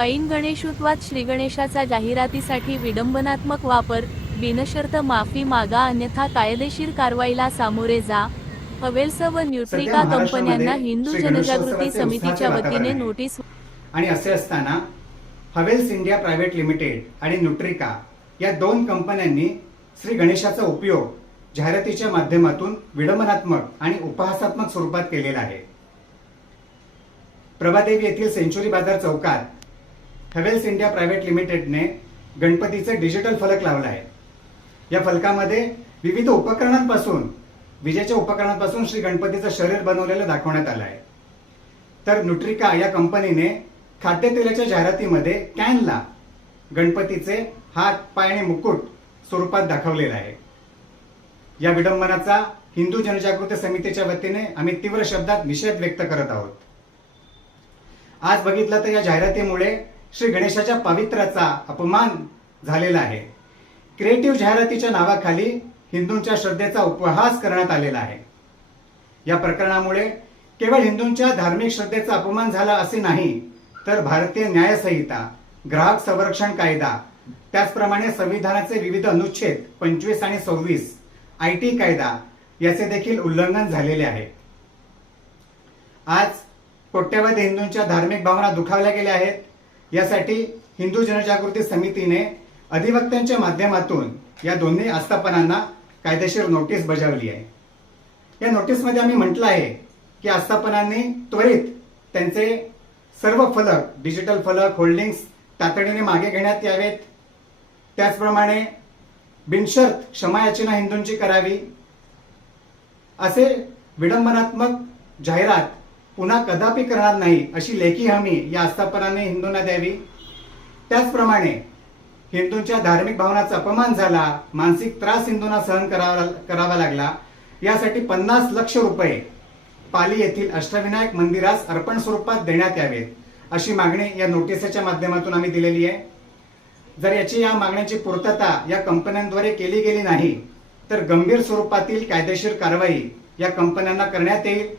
ऐन गणेशोत्वात गणेशाचा जाहिरातीसाठी विडंबनात्मक वापर बिनशर्त माफी मागा अन्यथा कायदेशीर कारवाईला सामोरे जा हवेल्स व न्यूट्रिका कंपन्यांना हिंदू जनजागृती समितीच्या वतीने नोटीस आणि असे असताना हवेल्स इंडिया प्रायव्हेट लिमिटेड आणि न्यूट्रिका या दोन कंपन्यांनी श्री गणेशाचा उपयोग जाहिरातीच्या माध्यमातून विडंबनात्मक आणि उपहासात्मक स्वरूपात केलेला आहे प्रभादेवी येथील सेंचुरी बाजार चौकात हवेल्स इंडिया प्रायव्हेट लिमिटेडने गणपतीचे डिजिटल फलक लावला आहे या फलकामध्ये विविध उपकरणांपासून विजेच्या उपकरणांपासून श्री गणपतीचं शरीर बनवलेलं दाखवण्यात आलं आहे तर न्यूट्रिका या कंपनीने खाद्यतेलाच्या जाहिरातीमध्ये कॅनला गणपतीचे हात पाय आणि मुकुट स्वरूपात दाखवलेला आहे या विडंबनाचा हिंदू जनजागृती समितीच्या वतीने आम्ही तीव्र शब्दात निषेध व्यक्त करत आहोत आज बघितलं तर या जाहिरातीमुळे श्री गणेशाच्या पावित्र्याचा अपमान झालेला आहे क्रिएटिव्ह जाहिरातीच्या नावाखाली हिंदूंच्या श्रद्धेचा उपहास करण्यात आलेला आहे या प्रकरणामुळे केवळ हिंदूंच्या धार्मिक श्रद्धेचा अपमान झाला असे नाही तर भारतीय न्यायसंहिता ग्राहक संरक्षण कायदा त्याचप्रमाणे संविधानाचे विविध अनुच्छेद पंचवीस आणि सव्वीस आय टी कायदा याचे देखील उल्लंघन झालेले आहे आज कोट्यवधी हिंदूंच्या धार्मिक भावना दुखावल्या गेल्या आहेत यासाठी हिंदू जनजागृती समितीने अधिवक्त्यांच्या माध्यमातून या दोन्ही आस्थापनांना कायदेशीर नोटीस बजावली आहे या नोटीसमध्ये आम्ही म्हटलं आहे की आस्थापनांनी त्वरित त्यांचे सर्व फलक डिजिटल फलक होल्डिंग्स तातडीने मागे घेण्यात यावेत त्याचप्रमाणे बिनशर्त क्षमायाचना हिंदूंची करावी असे विडंबनात्मक जाहिरात पुन्हा कदापि करणार नाही अशी लेखी हमी या आस्थापनाने हिंदूंना द्यावी त्याचप्रमाणे हिंदूंच्या धार्मिक भावनाचा अपमान झाला मानसिक त्रास हिंदूंना सहन करावा करावा लागला यासाठी पन्नास लक्ष रुपये पाली येथील अष्टविनायक मंदिरास अर्पण स्वरूपात देण्यात यावेत अशी मागणी या नोटिसेच्या माध्यमातून आम्ही दिलेली आहे जर याची या मागण्याची पूर्तता या कंपन्यांद्वारे केली गेली नाही तर गंभीर स्वरूपातील कायदेशीर कारवाई या कंपन्यांना करण्यात येईल